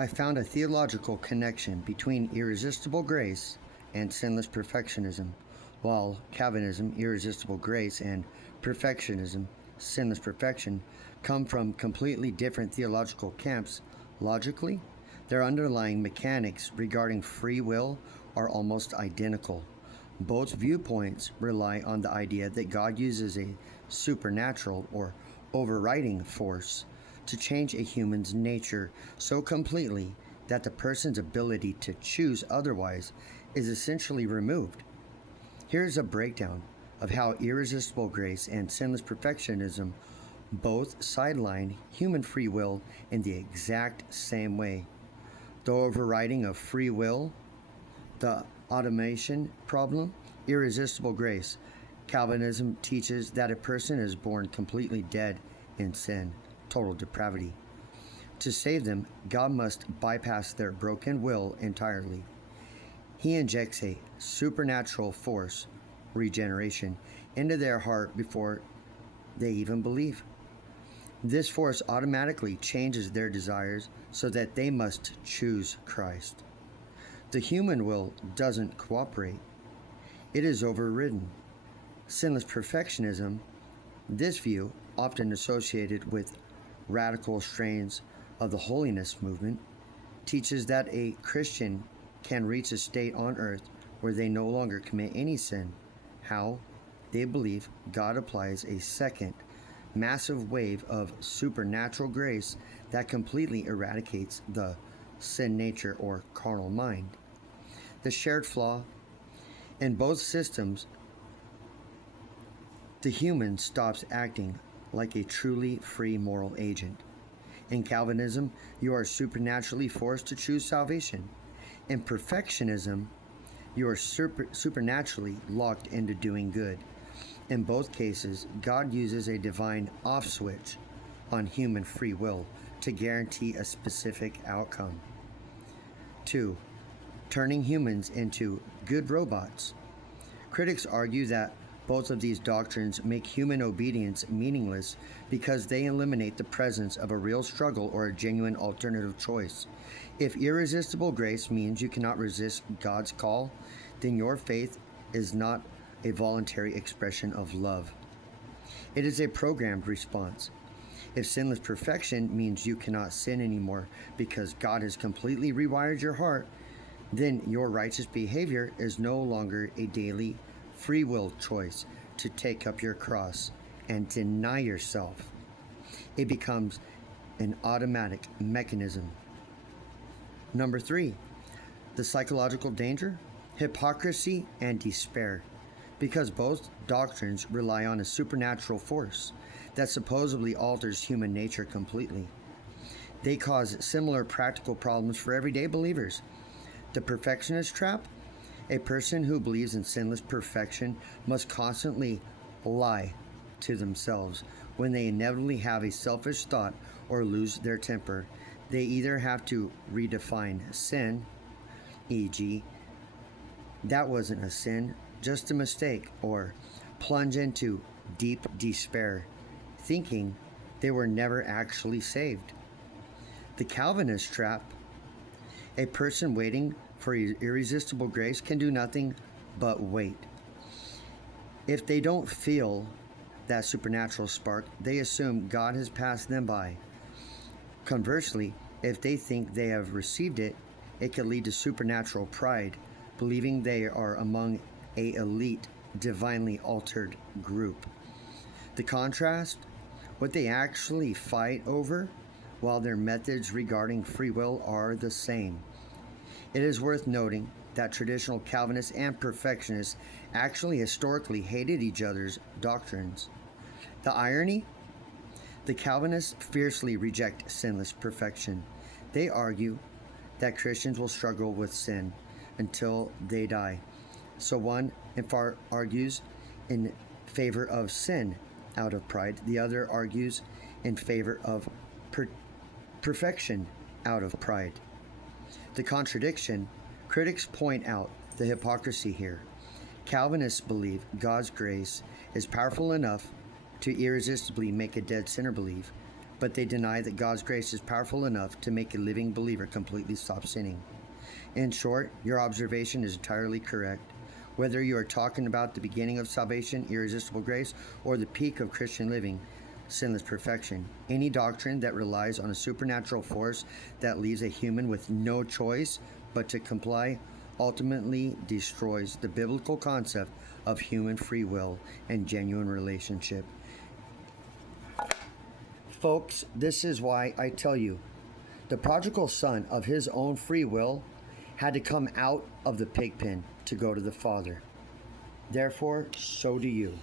I found a theological connection between irresistible grace and sinless perfectionism, while Calvinism, irresistible grace, and perfectionism, sinless perfection, come from completely different theological camps. Logically, their underlying mechanics regarding free will are almost identical. Both viewpoints rely on the idea that God uses a supernatural or overriding force to change a human's nature so completely that the person's ability to choose otherwise is essentially removed. Here's a breakdown of how irresistible grace and sinless perfectionism both sideline human free will in the exact same way. The overriding of free will, the automation problem, irresistible grace. Calvinism teaches that a person is born completely dead in sin, total depravity. To save them, God must bypass their broken will entirely. He injects a supernatural force, regeneration, into their heart before they even believe. This force automatically changes their desires so that they must choose Christ. The human will doesn't cooperate. It is overridden. Sinless perfectionism, this view, often associated with radical strains of the holiness movement, teaches that a Christian can reach a state on earth where they no longer commit any sin. How? They believe God applies a second, massive wave of supernatural grace that completely eradicates the sin nature or carnal mind. The shared flaw in both systems, the human stops acting like a truly free moral agent. In Calvinism, you are supernaturally forced to choose salvation. In perfectionism, you are supernaturally locked into doing good. In both cases, God uses a divine off switch on human free will to guarantee a specific outcome. 2. Turning humans into good robots. Critics argue that both of these doctrines make human obedience meaningless because they eliminate the presence of a real struggle or a genuine alternative choice. If irresistible grace means you cannot resist God's call, then your faith is not a voluntary expression of love. It is a programmed response. If sinless perfection means you cannot sin anymore because God has completely rewired your heart, then your righteous behavior is no longer a daily free will choice to take up your cross and deny yourself. It becomes an automatic mechanism. Number 3, the psychological danger, hypocrisy and despair. Because both doctrines rely on a supernatural force that supposedly alters human nature completely. They cause similar practical problems for everyday believers. The perfectionist trap. A person who believes in sinless perfection must constantly lie to themselves. When they inevitably have a selfish thought or lose their temper, they either have to redefine sin, e.g., that wasn't a sin, just a mistake, or plunge into deep despair, thinking they were never actually saved. The Calvinist trap. A person waiting for irresistible grace can do nothing but wait. If they don't feel that supernatural spark, they assume God has passed them by. Conversely, if they think they have received it, it can lead to supernatural pride, believing they are among an elite, divinely altered group. The contrast, what they actually fight over, while their methods regarding free will are the same. It is worth noting that traditional Calvinists and perfectionists actually historically hated each other's doctrines. The irony? The Calvinists fiercely reject sinless perfection. They argue that Christians will struggle with sin until they die. So one argues in favor of sin out of pride. The other argues in favor of perfection out of pride. The contradiction, critics point out the hypocrisy here. Calvinists believe God's grace is powerful enough to irresistibly make a dead sinner believe, but they deny that God's grace is powerful enough to make a living believer completely stop sinning. In short, your observation is entirely correct. Whether you are talking about the beginning of salvation, irresistible grace, or the peak of Christian living, sinless perfection, any doctrine that relies on a supernatural force that leaves a human with no choice but to comply ultimately destroys the biblical concept of human free will and genuine relationship. Folks, this is why I tell you, the prodigal son of his own free will had to come out of the pig pen to go to the Father. Therefore, so do you.